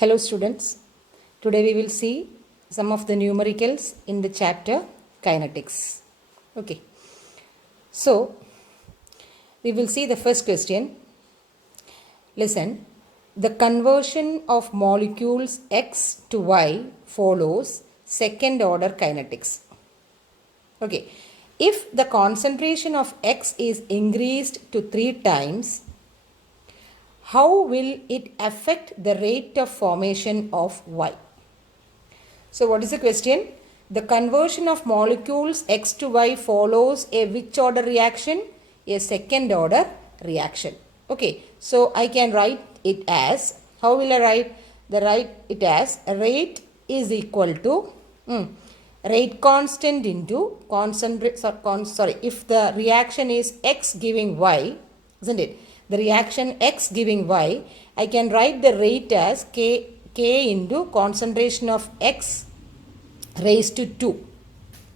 Hello students, today we will see some of the numericals in the chapter kinetics. Okay, so we will see the first question. Listen, the conversion of molecules X to Y follows second order kinetics. Okay, if the concentration of X is increased to 3 times, how will it affect the rate of formation of Y? So what is the question? The conversion of molecules X to Y follows a which order reaction? A second order reaction. Okay, so I can write it as, how will I write? Write it as rate is equal to rate constant into if the reaction is X giving Y, isn't it? The reaction X giving Y, I can write the rate as K into concentration of X raised to 2.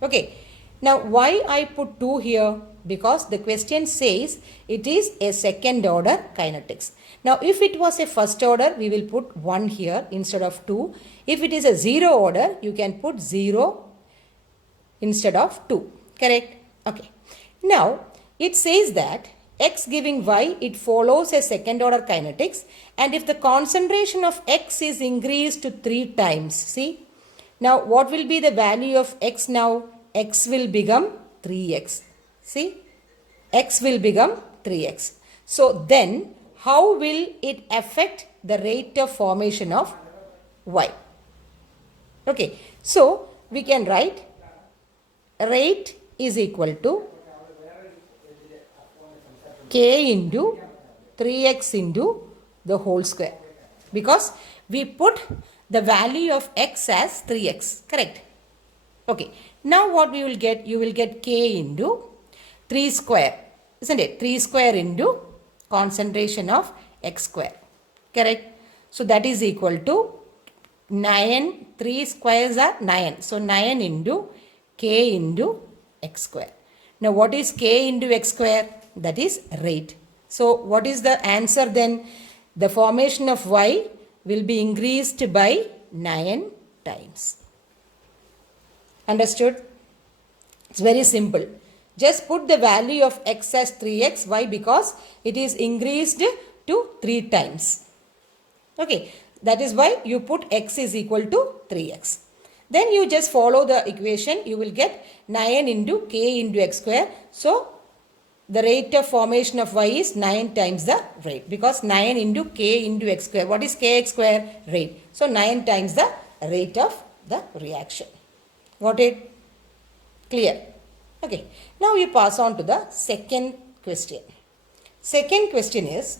Okay. Now, why I put 2 here? Because the question says it is a second order kinetics. Now, if it was a first order, we will put 1 here instead of 2. If it is a 0 order, you can put 0 instead of 2. Correct? Okay. Now, it says that X giving Y, it follows a second order kinetics, and if the concentration of X is increased to 3 times, see, now what will be the value of X now? X will become 3X. See, X will become 3X. So then, how will it affect the rate of formation of Y? Okay, so we can write rate is equal to K into 3X into the whole square, because we put the value of X as 3X, correct? Okay, now what we will get? You will get K into 3 square, isn't it? 3 square into concentration of X square, correct? So that is equal to 9, 3 squares are 9. So 9 into K into X square. Now what is K into X square? That is rate. So what is the answer then? The formation of Y will be increased by 9 times. Understood? It's very simple. Just put the value of X as 3X. Why? Because it is increased to 3 times. Okay. That is why you put X is equal to 3X. Then you just follow the equation. You will get 9 into K into X square. So the rate of formation of Y is 9 times the rate, because 9 into K into X square. What is Kx square? Rate. So 9 times the rate of the reaction. Got it? Clear? Okay. Now we pass on to the second question. Second question is,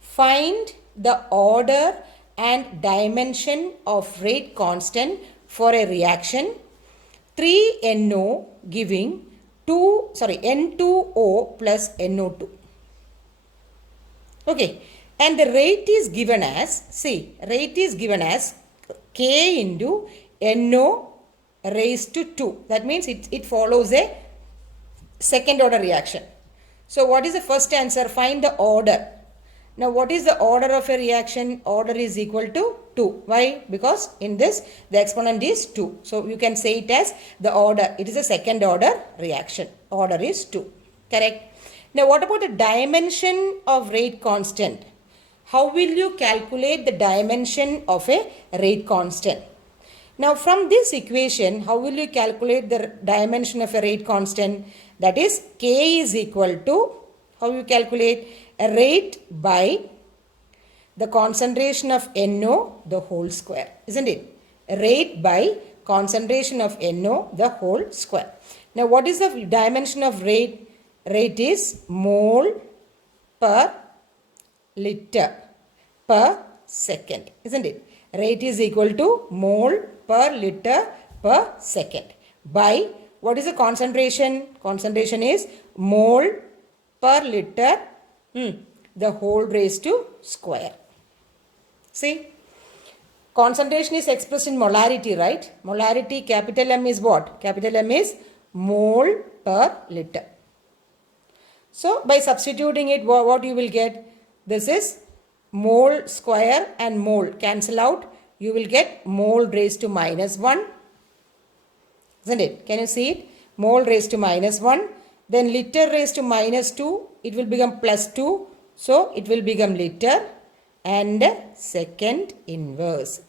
find the order and dimension of rate constant for a reaction 3NO giving N2O plus NO2. Okay. And the rate is given as, see, rate is given as K into NO raised to 2. That means it follows a second order reaction. So what is the first answer? Find the order. Now what is the order of a reaction? Order is equal to 2. Why? Because in this the exponent is 2. So you can say it as the order. It is a second order reaction. Order is 2. Correct? Now what about the dimension of rate constant? How will you calculate the dimension of a rate constant? Now from this equation, how will you calculate the dimension of a rate constant? That is K is equal to, how you calculate? A rate by the concentration of NO the whole square, isn't it? A rate by concentration of NO the whole square. Now what is the dimension of rate? Rate is mole per liter per second, isn't it? Rate is equal to mole per liter per second by, what is the concentration? Concentration is mole per liter the whole raised to square. See, concentration is expressed in molarity, right? Molarity, capital M is what? Capital M is mole per liter. So by substituting it, what you will get? This is mole square and mole cancel out. you will get mole raised to minus 1. Isn't it? Can you see it? Mole raised to minus 1. Then liter raised to minus 2. It will become plus 2. So it will become liter and second inverse.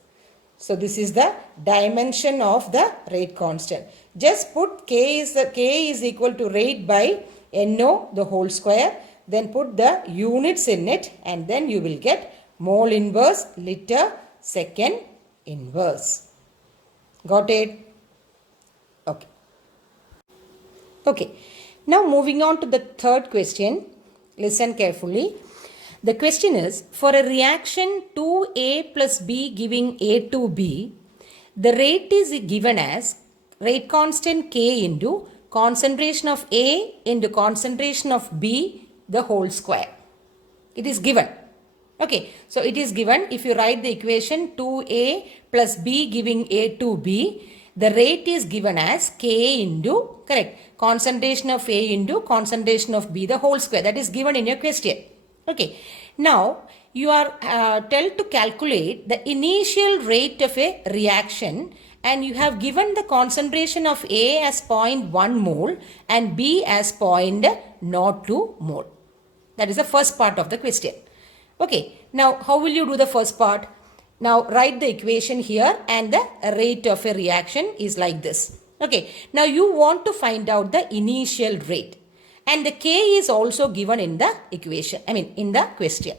So this is the dimension of the rate constant. Just put K is equal to rate by NO the whole square. Then put the units in it and then you will get mole inverse liter second inverse. Got it? Okay. Okay. Now moving on to the third question. Listen carefully. The question is, for a reaction 2A plus B giving A to B, the rate is given as rate constant K into concentration of A into concentration of B the whole square. It is given. Okay, so it is given. If you write the equation 2A plus B giving A to B, the rate is given as K into, correct, concentration of A into concentration of B the whole square. That is given in your question. Okay, now you are told to calculate the initial rate of a reaction and you have given the concentration of A as 0.1 mole and B as 0.02 mole. That is the first part of the question. Okay, now how will you do the first part? Now write the equation here and the rate of a reaction is like this. Okay, now you want to find out the initial rate. And the K is also given in the equation, in the question.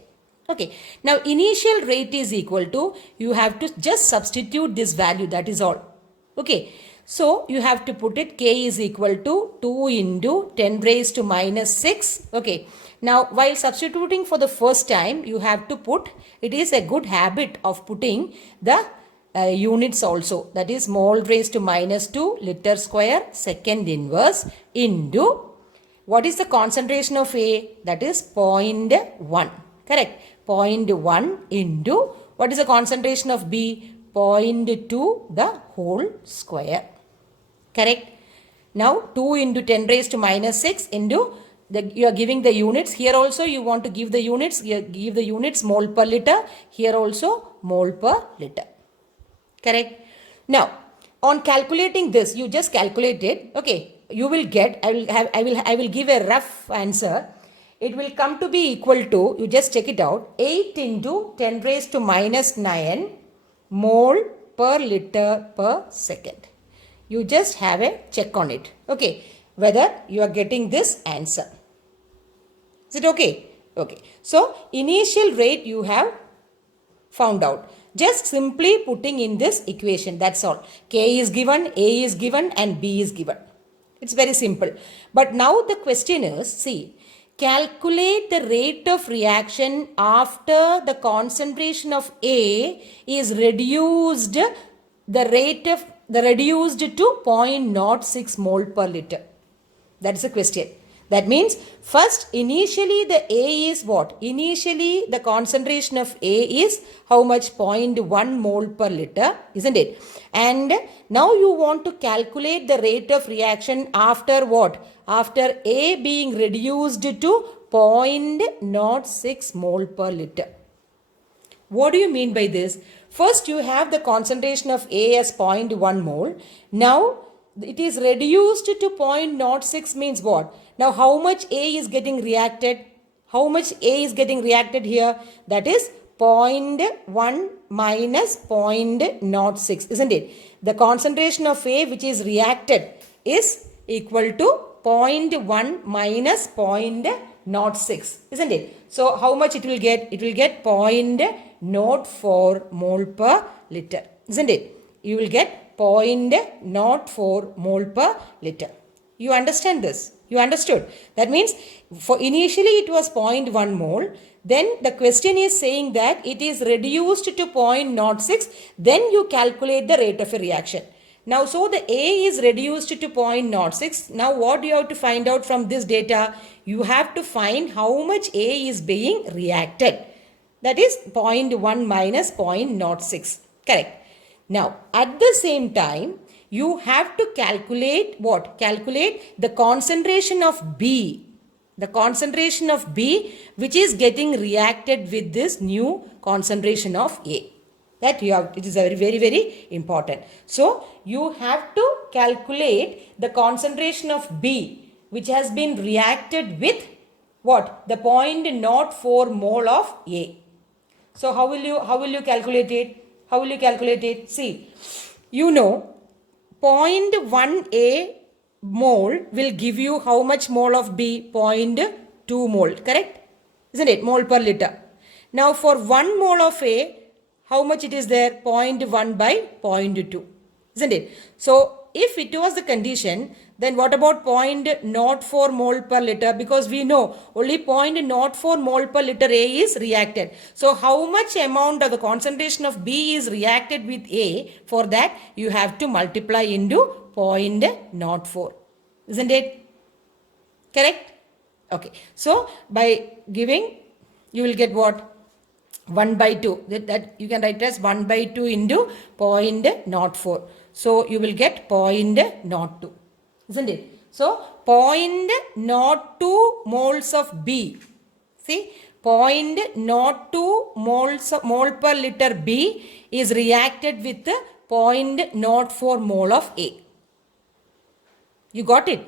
Okay, now initial rate is equal to, you have to just substitute this value, that is all. Okay, so you have to put it, K is equal to 2 into 10 raised to minus 6. Okay, now while substituting for the first time, you have to put, it is a good habit of putting the units also. That is mole raised to minus 2 liter square second inverse into, what is the concentration of A? That is 0.1. Correct. 0.1 into, what is the concentration of B? 0.2 the whole square. Correct. Now 2 into 10 raised to minus 6 into, you are giving the units. Here also you want to give the units. You give the units mole per liter. Here also mole per liter. Correct. Now on calculating this, you just calculate it. Okay. You will get, I will give a rough answer. It will come to be equal to, you just check it out, 8 into 10 raised to minus 9 mole per liter per second. You just have a check on it. Okay, whether you are getting this answer. Is it okay? Okay. So initial rate you have found out. Just simply putting in this equation. That's all. K is given, A is given and B is given. It's very simple. But now the question is, see, calculate the rate of reaction after the concentration of A is reduced, reduced to 0.06 mole per liter. That's the question. That means first initially the A is what? Initially the concentration of A is how much? 0.1 mole per liter, isn't it? And now you want to calculate the rate of reaction after what? After A being reduced to 0.06 mole per liter. What do you mean by this? First you have the concentration of A as 0.1 mole. Now it is reduced to 0.06 means what? Now how much A is getting reacted? How much A is getting reacted here? That is 0.1 minus 0.06, isn't it? The concentration of A which is reacted is equal to 0.1 minus 0.06, isn't it? So how much it will get? It will get 0.04 mole per liter, isn't it? You will get 0.04 mole per liter. You understand this? You understood? That means for initially it was 0.1 mole. Then the question is saying that it is reduced to 0.06. Then you calculate the rate of a reaction. Now, so the A is reduced to 0.06. Now, what do you have to find out from this data? You have to find how much A is being reacted. That is 0.1 minus 0.06. Correct. Now, at the same time, you have to calculate what? Calculate the concentration of B. The concentration of B which is getting reacted with this new concentration of A. That you have, it is very, very, very important. So you have to calculate the concentration of B which has been reacted with what? The 0.04 mole of A. So how will you calculate it? How will you calculate it? See, you know 0.1 A mole will give you how much mole of B? 0.2 mole, correct? Isn't it? Mole per liter. Now for 1 mole of A, how much it is there? 0.1 by 0.2. Isn't it? So if it was the condition, then what about 0.04 mole per liter? Because we know only 0.04 mole per liter A is reacted. So how much amount of the concentration of B is reacted with A? For that you have to multiply into 0.04. Isn't it? Correct? Okay. So by giving, you will get what? 1 by 2. That you can write as 1 by 2 into 0.04. So you will get 0.02. Isn't it? So 0.02 moles of B. See, 0.02 mole per liter B is reacted with 0.04 mole of A. You got it?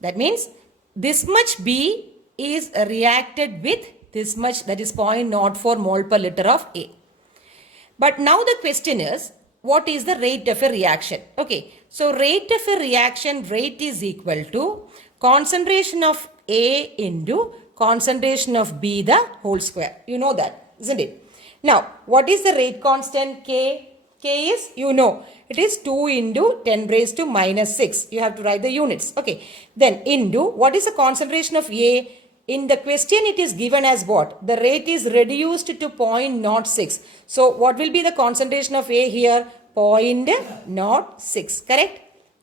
That means this much B is reacted with this much, that is 0.04 mole per liter of A. But now the question is, what is the rate of a reaction? Okay, so rate of a reaction, rate is equal to concentration of A into concentration of B the whole square. You know that, isn't it? Now, what is the rate constant K? K is, you know, it is 2 into 10 raised to minus 6. You have to write the units. Okay, then into, what is the concentration of A? In the question it is given as what? The rate is reduced to 0.06. So what will be the concentration of A here? 0.06, correct?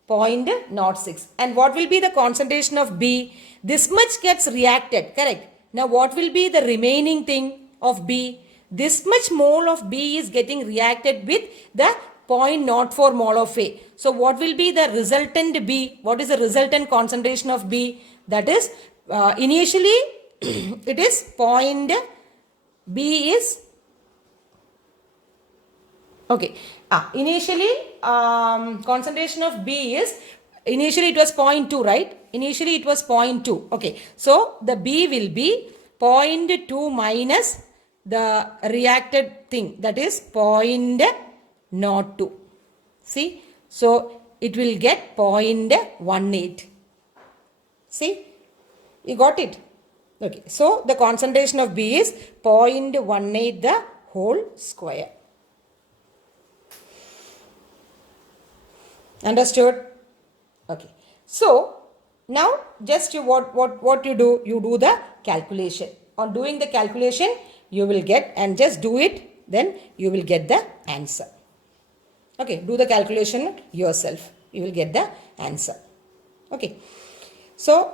0.06. And what will be the concentration of B? This much gets reacted, correct? Now what will be the remaining thing of B? This much mole of B is getting reacted with the 0.04 mole of A. So what will be the resultant B? What is the resultant concentration of B? That is initially it is B is okay. Initially concentration of B is, initially it was 0.2, right? Initially it was 0.2. Okay, so the B will be 0.2 minus the reacted thing, that is 0.02. See, so it will get 0.18. See, you got it? Okay, so the concentration of B is 0.18 the whole square. Understood? Okay. So now just you what you do? You do the calculation. On doing the calculation, you will get, and just do it, then you will get the answer. Okay, do the calculation yourself. You will get the answer. Okay. So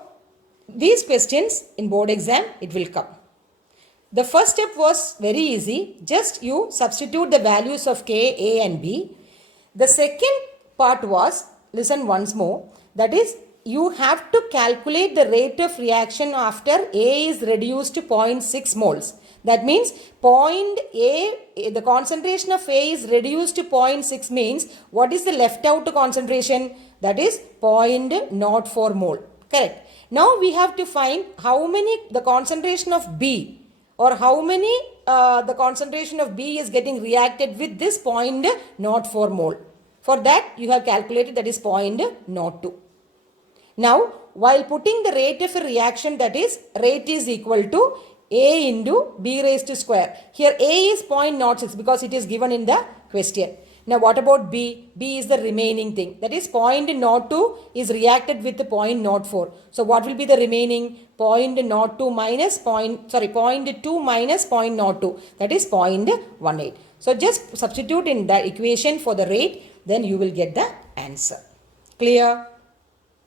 these questions in board exam, it will come. The first step was very easy. Just you substitute the values of K, A and B. The second part was, listen once more, that is, you have to calculate the rate of reaction after A is reduced to 0.6 moles. That means the concentration of A is reduced to 0.6 means, what is the left out concentration? That is 0.04 mole. Correct. Now we have to find how many the concentration of B, or how many the concentration of B is getting reacted with this 0.04 mole. For that you have calculated, that is 0.02. Now while putting the rate of a reaction, that is rate is equal to A into B raised to square. Here A is 0.06 because it is given in the question. Now what about B? B is the remaining thing. That is 0.02 is reacted with the 0.04. So what will be the remaining? 0.02 minus 0.2 minus 0.02. That is 0.18. So just substitute in the equation for the rate, then you will get the answer. Clear?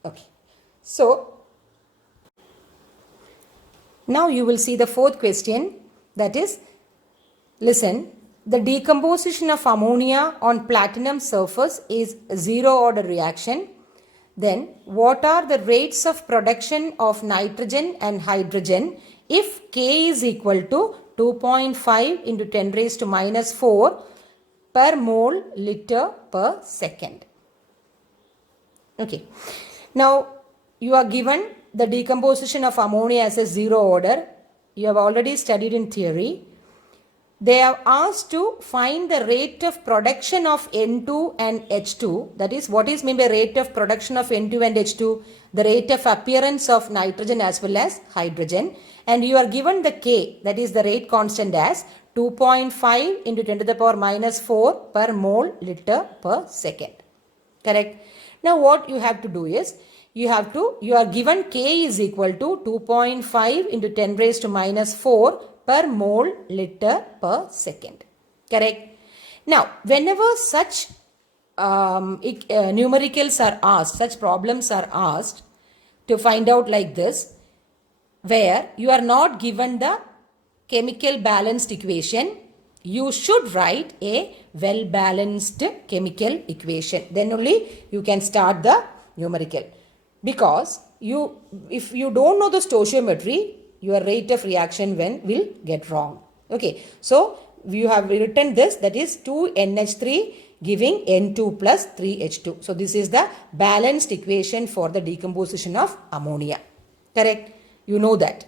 Okay. So now you will see the fourth question, that is, listen, the decomposition of ammonia on platinum surface is zero order reaction. Then what are the rates of production of nitrogen and hydrogen if K is equal to 2.5 into 10 raised to minus 4 per mole liter per second. Okay. Now, you are given the decomposition of ammonia as a zero order. You have already studied in theory. They have asked to find the rate of production of N2 and H2. That is, what is meant by rate of production of N2 and H2? The rate of appearance of nitrogen as well as hydrogen. And you are given the K, that is the rate constant, as 2.5 into 10 to the power minus 4 per mole liter per second. Correct? Now what you have to do is, you are given K is equal to 2.5 into 10 raised to minus 4 per mole liter per second. Correct? Now, whenever such numericals are asked, such problems are asked to find out like this, where you are not given the chemical balanced equation, you should write a well balanced chemical equation. Then only you can start the numerical. Because if you don't know the stoichiometry, your rate of reaction will get wrong. Okay, so you have written this, that is 2NH3 giving N2 plus 3H2. So this is the balanced equation for the decomposition of ammonia. Correct? You know that.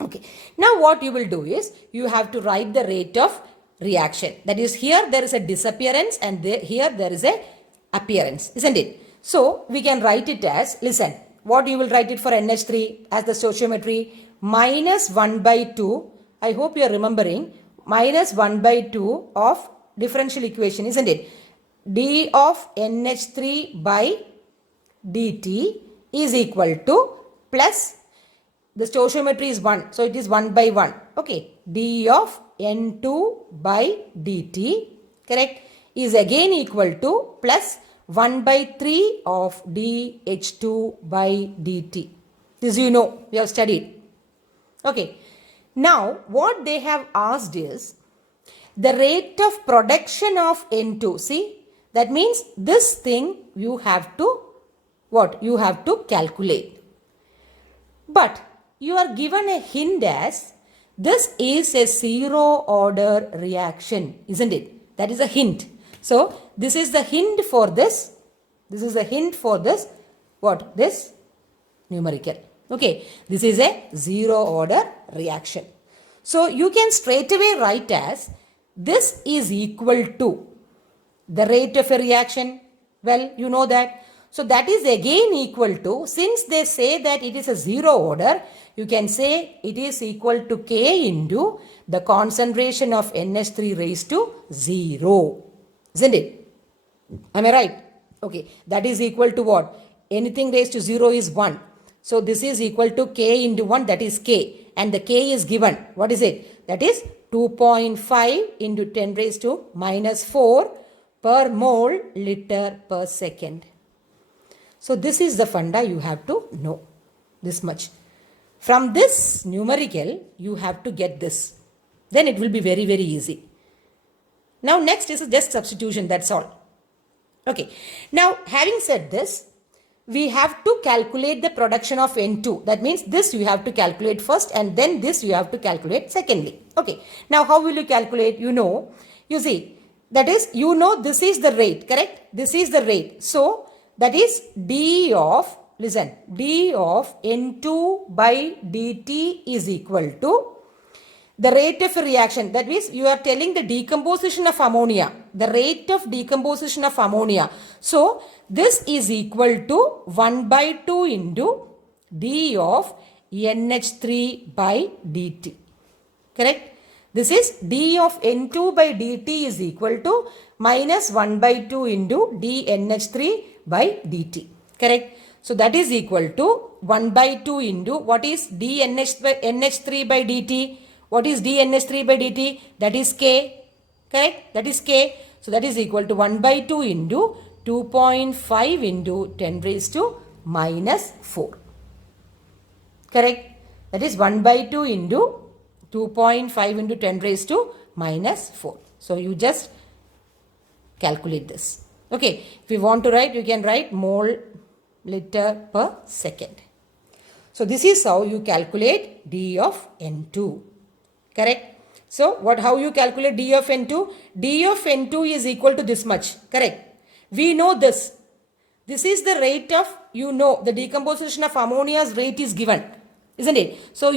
Okay. Now what you will do is, you have to write the rate of reaction. That is, here there is a disappearance and here there is a appearance, isn't it? So we can write it as, listen, what you will write it for NH3 as the stoichiometry, minus 1 by 2. I hope you are remembering, minus 1 by 2 of differential equation, isn't it? D of NH3 by dt is equal to plus, the stoichiometry is 1, so it is 1 by 1. Okay, d of N2 by dt, correct, is again equal to plus 1 by 3 of dH2 by dt. This you know, we have studied. Okay. Now, what they have asked is the rate of production of N2. See, that means this thing you have to, what? You have to calculate. But you are given a hint as this is a zero order reaction, isn't it? That is a hint. So, this is the hint for this. This is the hint for this. What? This numerical. Okay. This is a zero order reaction. So, you can straight away write as this is equal to the rate of a reaction. Well, you know that. So, that is again equal to, since they say that it is a zero order, you can say it is equal to K into the concentration of NH3 raised to 0. Isn't it? Am I right? Okay. That is equal to what? Anything raised to 0 is 1. So, this is equal to K into 1, that is K. And the K is given. What is it? That is 2.5 into 10 raised to minus 4 per mole liter per second. So, this is the funda you have to know. This much. From this numerical, you have to get this. Then it will be very, very easy. Now, next is just substitution. That's all. Okay. Now, having said this, we have to calculate the production of N2. That means this you have to calculate first and then this you have to calculate secondly. Okay. Now, how will you calculate? You know, you see, that is, you know this is the rate, correct? This is the rate. So, that is d of, listen, d of N2 by dt is equal to the rate of a reaction. That means you are telling the decomposition of ammonia, the rate of decomposition of ammonia. So, this is equal to 1 by 2 into d of NH3 by dt. Correct? This is d of N2 by dt is equal to minus 1 by 2 into dNH3 by dt. Correct? So, that is equal to 1 by 2 into what is dNH3 by dt? What is dNH3 by dt? That is K. Correct? That is K. So, that is equal to 1 by 2 into 2.5 into 10 raised to minus 4. Correct? That is 1 by 2 into 2.5 into 10 raised to minus 4. So, you just calculate this. Okay. If you want to write, you can write mole liter per second. So, this is how you calculate d of N2. Correct? So how you calculate d of N2? D of N2 is equal to this much, correct? We know this. This is the rate of, the decomposition of ammonia's rate is given, isn't it? So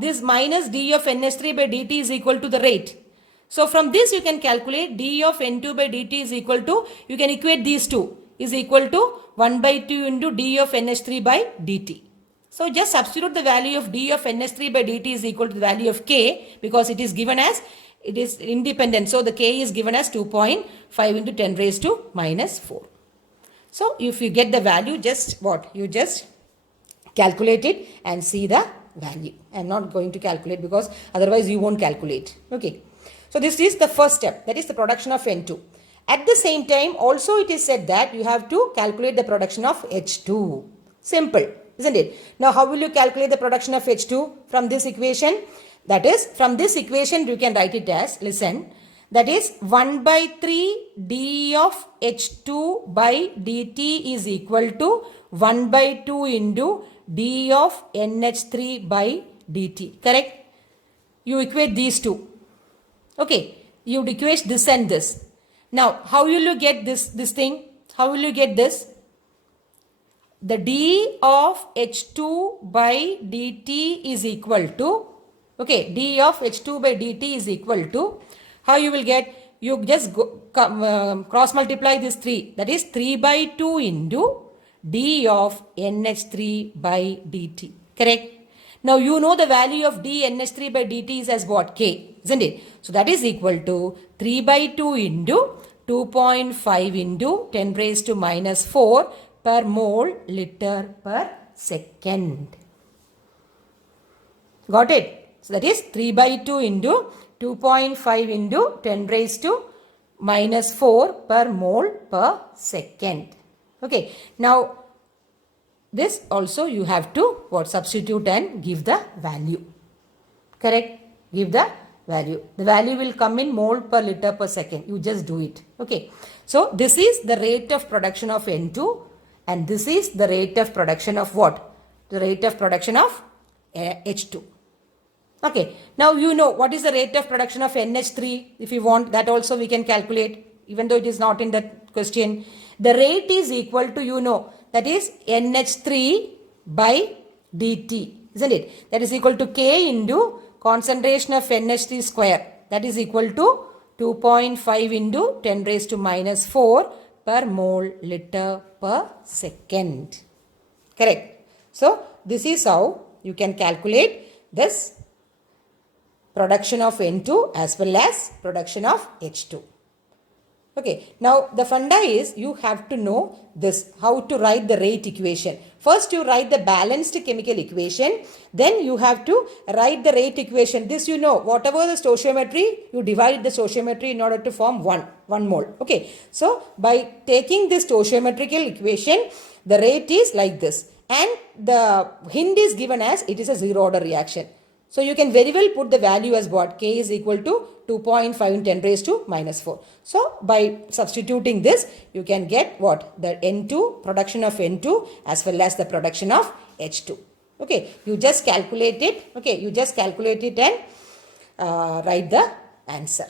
this minus d of NH3 by dt is equal to the rate. So from this you can calculate d of N2 by dt is equal to, you can equate these two, is equal to 1 by 2 into d of NH3 by dt. So just substitute the value of d of NH3 by dt is equal to the value of k, because it is given as, it is independent. So the k is given as 2.5 into 10 raised to minus 4. So if you get the value, just what? You just calculate it and see the value. I am not going to calculate because otherwise you won't calculate. Okay. So this is the first step, that is the production of N2. At the same time, also it is said that you have to calculate the production of H2. Simple, isn't it? Now how will you calculate the production of H2 from this equation? That is, from this equation you can write it as, listen, that is 1 by 3 d of H2 by dt is equal to 1 by 2 into d of NH3 by dt. Correct? You equate these two. Okay. You equate this and this. Now, how will you get this thing? How will you get this? The d of H2 by dt is equal to, okay, d of H2 by dt is equal to, how you will get? You just cross multiply this 3. That is 3 by 2 into d of NH3 by dt. Correct? Now you know the value of d NH3 by dt is as what? K, isn't it? So that is equal to 3 by 2 into 2.5 into 10 raised to minus 4 per mole liter per second. Got it? So that is 3 by 2 into 2.5 into 10 raised to minus 4 per mole per second. Okay. Now, this also you have to substitute and give the value. Correct? Give the value. The value will come in mole per liter per second. You just do it. Okay. So, this is the rate of production of N2 and this is the rate of production of what? The rate of production of H2. Okay. Now you know what is the rate of production of NH3. If you want, that also we can calculate, even though it is not in the question. The rate is equal to, that is NH3 by dt, isn't it? That is equal to K into concentration of NH3 square. That is equal to 2.5 into 10 raised to minus 4 per mole liter per second. Correct. So this is how you can calculate this production of N2 as well as production of H2. Okay, now the funda is you have to know this, how to write the rate equation. First you write the balanced chemical equation, then you have to write the rate equation. This whatever the stoichiometry, you divide the stoichiometry in order to form one mole. Okay, so by taking this stoichiometrical equation, the rate is like this and the hint is given as it is a zero order reaction. So you can very well put the value as what? K is equal to 2.5 in 10 raised to minus 4. So by substituting this, you can get what? The N2, production of N2 as well as the production of H2. Okay, you just calculate it. Okay, you just calculate it and write the answer.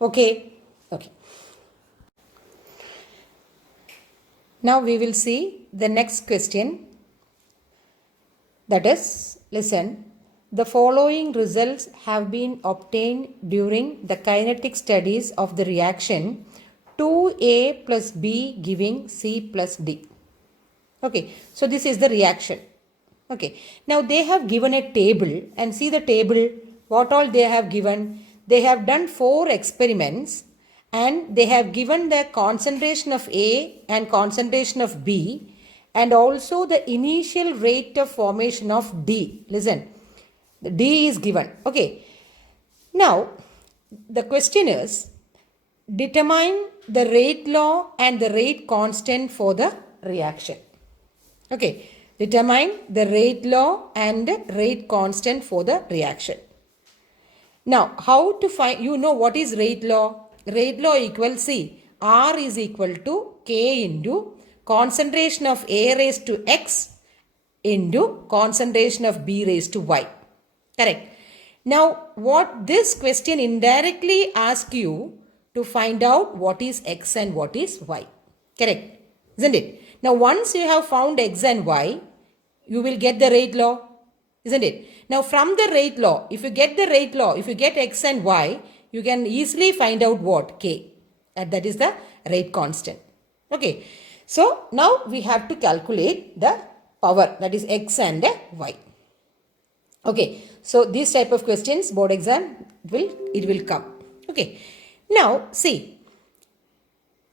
Okay, okay. Now we will see the next question. That is, listen, the following results have been obtained during the kinetic studies of the reaction 2A plus B giving C plus D. Okay, so this is the reaction. Okay, now they have given a table and see the table, what all they have given. They have done 4 experiments and they have given the concentration of A and concentration of B and also the initial rate of formation of D. Listen, the D is given. Okay. Now, the question is, determine the rate law and the rate constant for the reaction. Okay. Determine the rate law and rate constant for the reaction. Now, how to find, what is rate law? Rate law equals C. R is equal to K into concentration of A raised to X into concentration of B raised to Y. Correct. Now, what this question indirectly asks you to find out what is x and what is y. Correct, isn't it? Now, once you have found x and y, you will get the rate law, isn't it? Now, from the rate law, if you get the rate law, if you get x and y, you can easily find out what? K. And that is the rate constant. Okay. So, now we have to calculate the power, that is x and y. Okay, so these type of questions board exam will come. Okay, now see,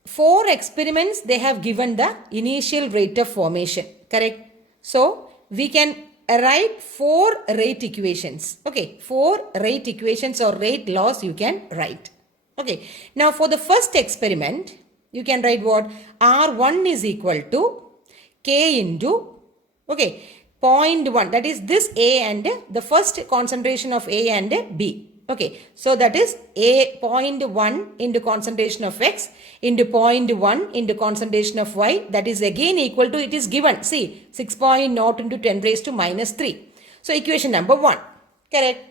4 experiments they have given the initial rate of formation, correct? So we can write 4 rate equations. Okay, 4 rate equations or rate laws you can write. Okay, now for the first experiment you can write what? R1 is equal to K into, okay, 0.1, that is this A and the first concentration of A and B. Okay, so that is A 0.1 into concentration of X into 0.1 into concentration of Y, that is again equal to, it is given, see, 6.0 into 10 raised to minus 3. So equation number 1, correct.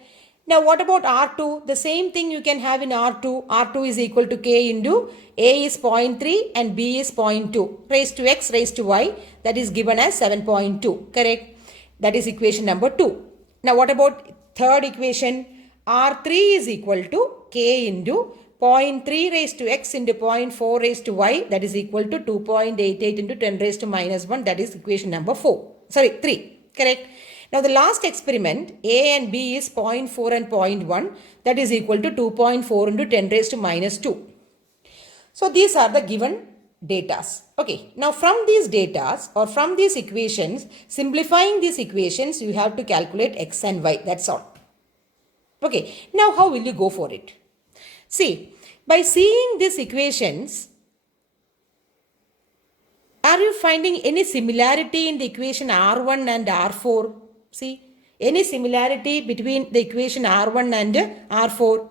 Now what about R2? The same thing you can have in R2. R2 is equal to K into A is 0.3 and B is 0.2 raised to X raised to Y, that is given as 7.2, correct. That is equation number 2. Now what about third equation? R3 is equal to K into 0.3 raised to X into 0.4 raised to Y, that is equal to 2.88 into 10 raised to minus 1, that is equation number 3, correct. Now the last experiment, A and B is 0.4 and 0.1, that is equal to 2.4 into 10 raised to minus 2. So these are the given datas. Okay, now from these datas or from these equations, simplifying these equations, you have to calculate x and y, that's all. Okay, now how will you go for it? See, by seeing these equations, are you finding any similarity in the equation R1 and R4? See, any similarity between the equation R1 and R4?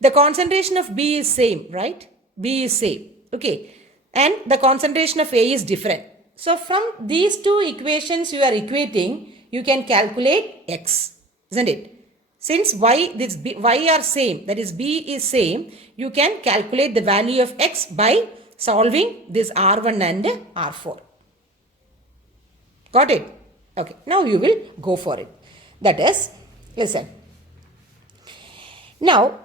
The concentration of B is same, right? B is same, okay. And the concentration of A is different. So from these two equations you are equating, you can calculate x, isn't it? Since y are same, that is B is same, you can calculate the value of x by solving this R1 and R4. Got it? Okay, now you will go for it. That is, listen. Now,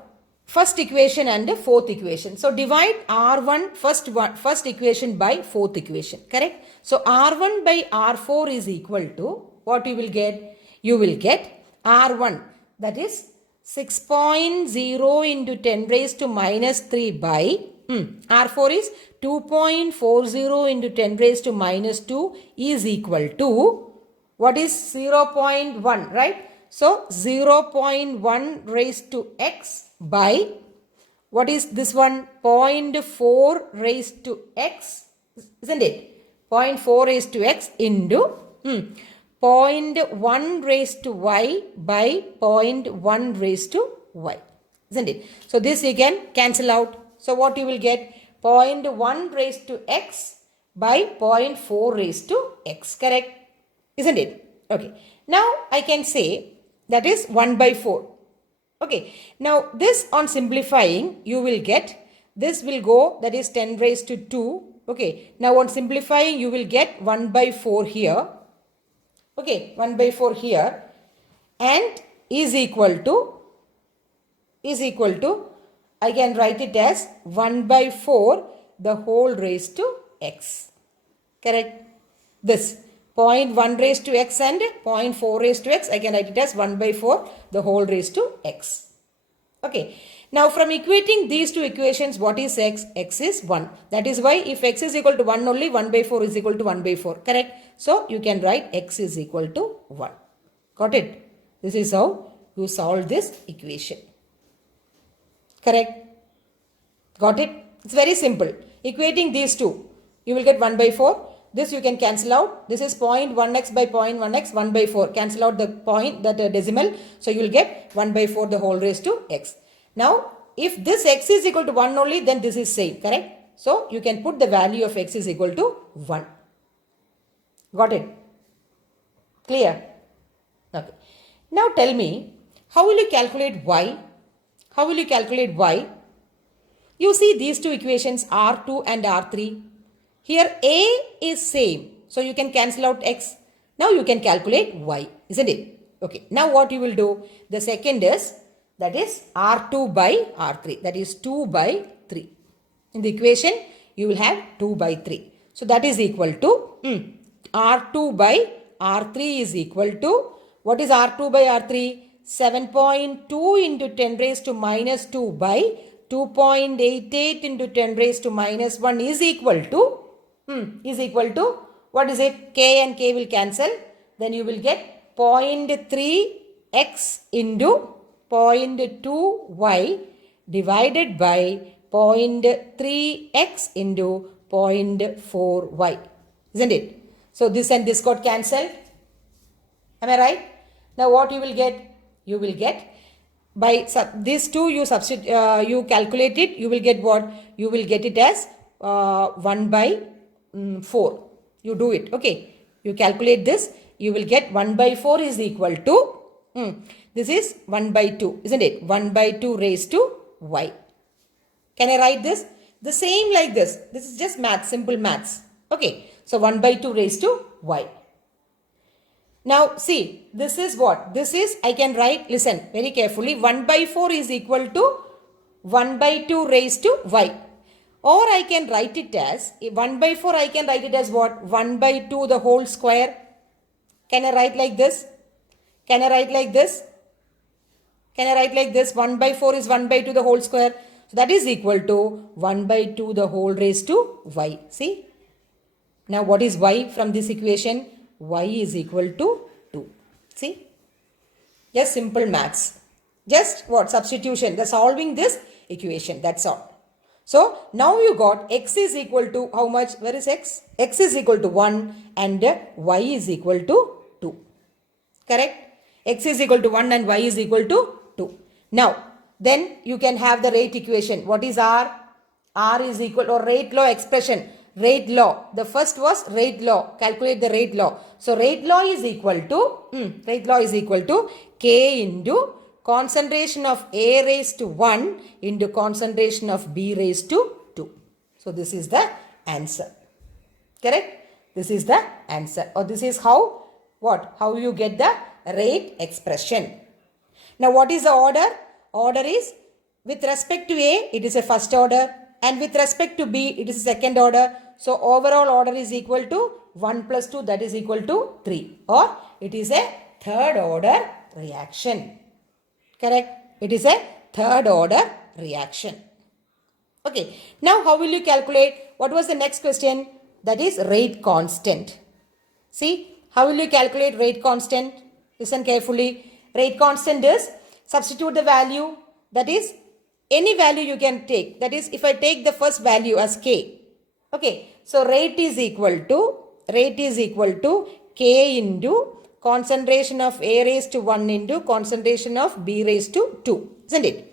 first equation and fourth equation. So divide R1 first equation by fourth equation, correct? So R1 by R4 is equal to what you will get? You will get R1, that is 6.0 into 10 raised to minus 3 by R4 is 2.40 into 10 raised to minus 2 is equal to what is 0.1, right? So 0.1 raised to x by what is this one? 0.4 raised to x, isn't it? 0.4 raised to x into 0.1 raised to y by 0.1 raised to y, isn't it? So this you can cancel out. So what you will get? 0.1 raised to x by 0.4 raised to x, correct? Isn't it? Okay. Now I can say that is 1 by 4. Okay. Now this on simplifying you will get, this will go, that is 10 raised to 2. Okay. Now on simplifying you will get 1 by 4 here. Okay. 1 by 4 here and is equal to, I can write it as 1 by 4 the whole raised to x. Correct? This 0.1 raised to x and 0.4 raised to x, I can write it as 1 by 4 the whole raised to x. Okay. Now from equating these two equations, what is x? X is 1. That is why if x is equal to 1 only, 1 by 4 is equal to 1 by 4. Correct? So you can write x is equal to 1. Got it? This is how you solve this equation. Correct? Got it? It's very simple. Equating these two, you will get 1 by 4. This you can cancel out. This is 0.1x by 0.1x, 1 by 4. Cancel out the point, that decimal. So you will get 1 by 4 the whole raised to x. Now, if this x is equal to 1 only, then this is same. Correct? So you can put the value of x is equal to 1. Got it? Clear? Okay. Now tell me, How will you calculate y? How will you calculate y? You see these two equations R2 and R3. Here A is same. So you can cancel out x. Now you can calculate y, isn't it? Okay. Now what you will do? The second is, that is R2 by R3. That is 2 by 3. In the equation, you will have 2 by 3. So that is equal to R2 by R3 is equal to, what is R2 by R3? 7.2 into 10 raised to minus 2 by 2.88 into 10 raised to minus 1 is equal to, what is it? K and K will cancel. Then you will get 0.3x into 0.2y divided by 0.3x into 0.4y. Isn't it? So this and this got cancelled. Am I right? Now what you will get? You will get, by these two you substitute, you calculate it, you will get what? You will get it as 1 by 4. You do it. Okay. You calculate this. You will get 1 by 4 is equal to, this is 1 by 2. Isn't it? 1 by 2 raised to y. Can I write this? The same like this. This is just maths, simple maths. Okay. So 1 by 2 raised to y. Now see, this is what? This is, I can write, listen very carefully, 1 by 4 is equal to 1 by 2 raised to y. Or I can write it as, 1 by 4 I can write it as what? 1 by 2 the whole square. Can I write like this? Can I write like this? Can I write like this? 1 by 4 is 1 by 2 the whole square. So that is equal to 1 by 2 the whole raised to y. See? Now what is y from this equation? Y is equal to 2. See? Just simple maths. Just what? Substitution. The solving this equation. That's all. So now you got x is equal to how much? Where is x? X is equal to 1 and y is equal to 2. Correct? X is equal to 1 and y is equal to 2. Now, then you can have the rate equation. What is R? R is equal to rate law expression. Rate law. The first was rate law. Calculate the rate law. So rate law is equal to K into concentration of A raised to 1 into concentration of B raised to 2. So this is the answer. Correct? This is the answer. Or this is how, what? How you get the rate expression. Now what is the order? Order is, with respect to A, it is a first order. And with respect to B, it is a second order. So overall order is equal to 1 plus 2, that is equal to 3. Or it is a third order reaction. Correct? It is a third order reaction. Okay. Now how will you calculate? What was the next question? That is rate constant. See, how will you calculate rate constant? Listen carefully. Rate constant is, substitute the value, that is any value you can take. That is, if I take the first value as k. Okay. So rate is equal to k into concentration of A raised to 1 into concentration of B raised to 2. Isn't it?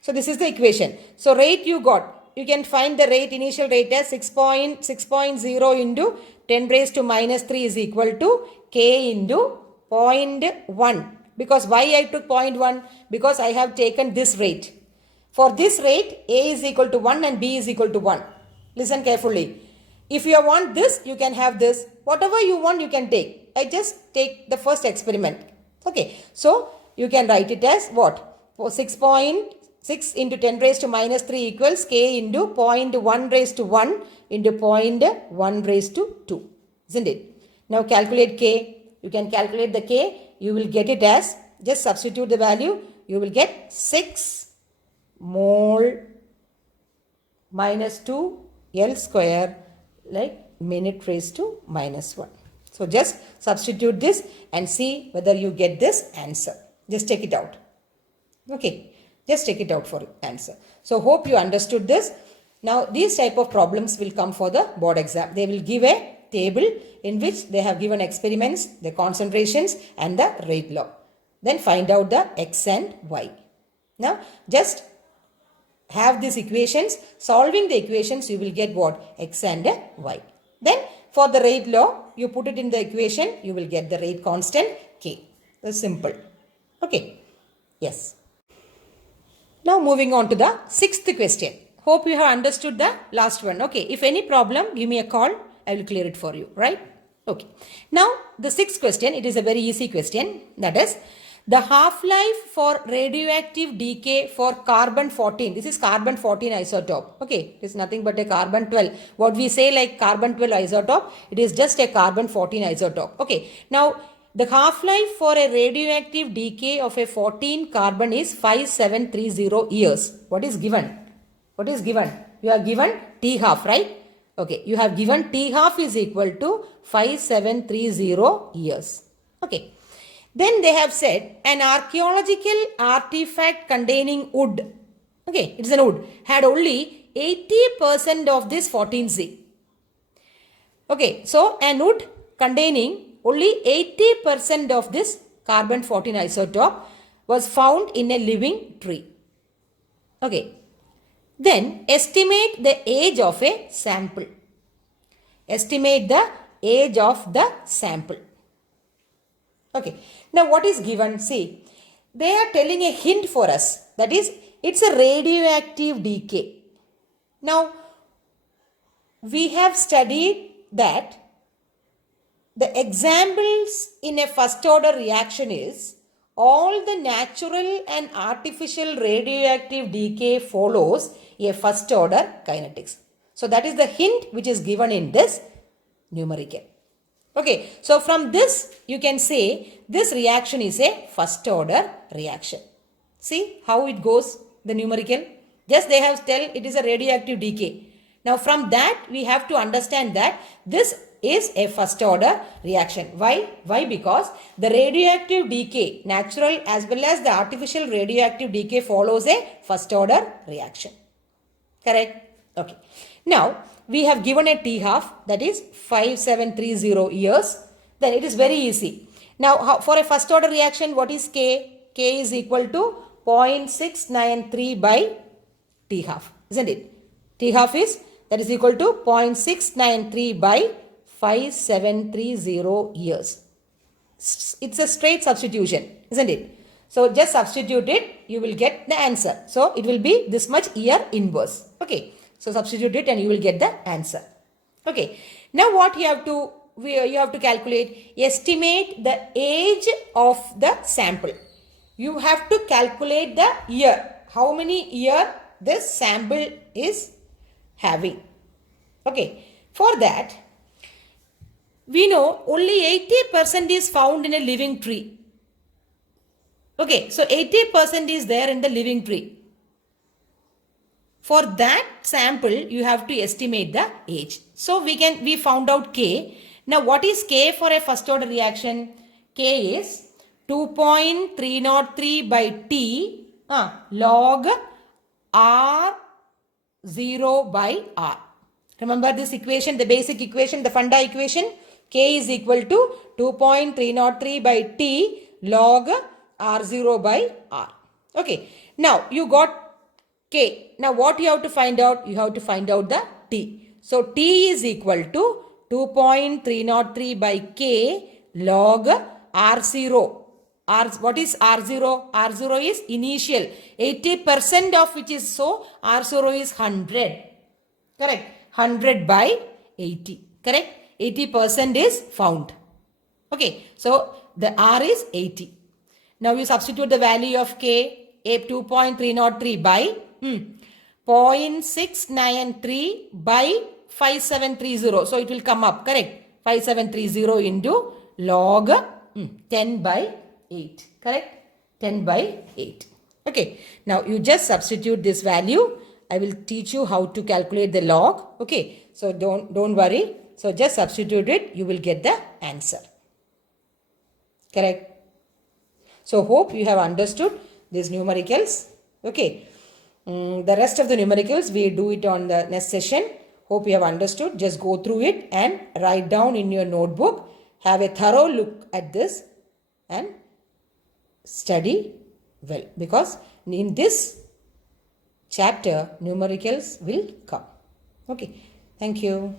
So this is the equation. So rate you got. You can find the rate, initial rate as 6.0 into 10 raised to minus 3 is equal to k into 0.1. Because why I took 0.1? Because I have taken this rate. For this rate, A is equal to 1 and B is equal to 1. Listen carefully. If you want this, you can have this. Whatever you want, you can take. I just take the first experiment. Okay. So, you can write it as what? 6.6 into 10 raised to minus 3 equals k into 0.1 raised to 1 into 0.1 raised to 2. Isn't it? Now, calculate k. You can calculate the k. You will get it as, just substitute the value. You will get 6 mole minus 2 L square, like minute raised to minus 1. So just substitute this and see whether you get this answer. Just take it out. Okay. Just take it out for answer. So hope you understood this. Now these type of problems will come for the board exam. They will give a table in which they have given experiments, the concentrations and the rate law. Then find out the x and y. Now just have these equations. Solving the equations, you will get what? X and y. Then for the rate law, you put it in the equation, you will get the rate constant k. That's simple. Okay. Yes. Now moving on to the sixth question. Hope you have understood the last one. Okay. If any problem, give me a call. I will clear it for you. Right? Okay. Now the sixth question, it is a very easy question. That is the half-life for radioactive decay for carbon 14. This is carbon 14 isotope. Okay. It is nothing but a carbon 12. What we say like carbon 12 isotope, it is just a carbon 14 isotope. Okay. Now the half-life for a radioactive decay of a 14 carbon is 5730 years. What is given? What is given? You are given T half, right? Okay, you have given T half is equal to 5730 years. Okay. Then they have said an archaeological artifact containing wood, okay, it's an wood, had only 80% of this 14Z. Okay, so an wood containing only 80% of this carbon 14 isotope was found in a living tree. Okay, then estimate the age of a sample. Estimate the age of the sample. Okay, now what is given? See, they are telling a hint for us. That is, it's a radioactive decay. Now, we have studied that the examples in a first order reaction is all the natural and artificial radioactive decay follows a first order kinetics. So that is the hint which is given in this numerical. Okay, so from this you can say this reaction is a first order reaction. See how it goes, the numerical. Just they have tell it is a radioactive decay. Now from that we have to understand that this is a first order reaction. Why? Why? Because the radioactive decay, natural as well as the artificial radioactive decay follows a first order reaction. Correct? Okay. Now we have given a T half, that is 5730 years. Then it is very easy. Now for a first order reaction, what is K? K is equal to 0.693 by T half, isn't it? T half is, that is equal to 0.693 by 5730 years. It's a straight substitution, isn't it? So just substitute it, you will get the answer. So it will be this much year inverse. Okay. So substitute it and you will get the answer. Okay. Now what you have to calculate, estimate the age of the sample. You have to calculate the year. How many year this sample is having. Okay. For that, we know only 80% is found in a living tree. Okay, so 80% is there in the living tree. For that sample, you have to estimate the age. So we found out K. Now what is K for a first order reaction? K is 2.303 by T log R0 by R. Remember this equation, the basic equation, the funda equation? K is equal to 2.303 by T log R0 by R. Okay. Now you got K. Now what you have to find out? You have to find out the T. So T is equal to 2.303 by K log R0. What is R0? R0 is initial. 80% of which is so R0 is 100. Correct. 100 by 80. Correct. 80% is found. Okay. So the R is 80. Now you substitute the value of K, 2.303 by 0.693 by 5730. So it will come up, correct? 5730 into log 10 by 8. Correct? 10 by 8. Okay. Now you just substitute this value. I will teach you how to calculate the log. Okay. So don't worry. So just substitute it. You will get the answer. Correct? So hope you have understood these numericals. Okay. The rest of the numericals we do it on the next session. Hope you have understood. Just go through it and write down in your notebook. Have a thorough look at this and study well, because in this chapter numericals will come. Okay. Thank you.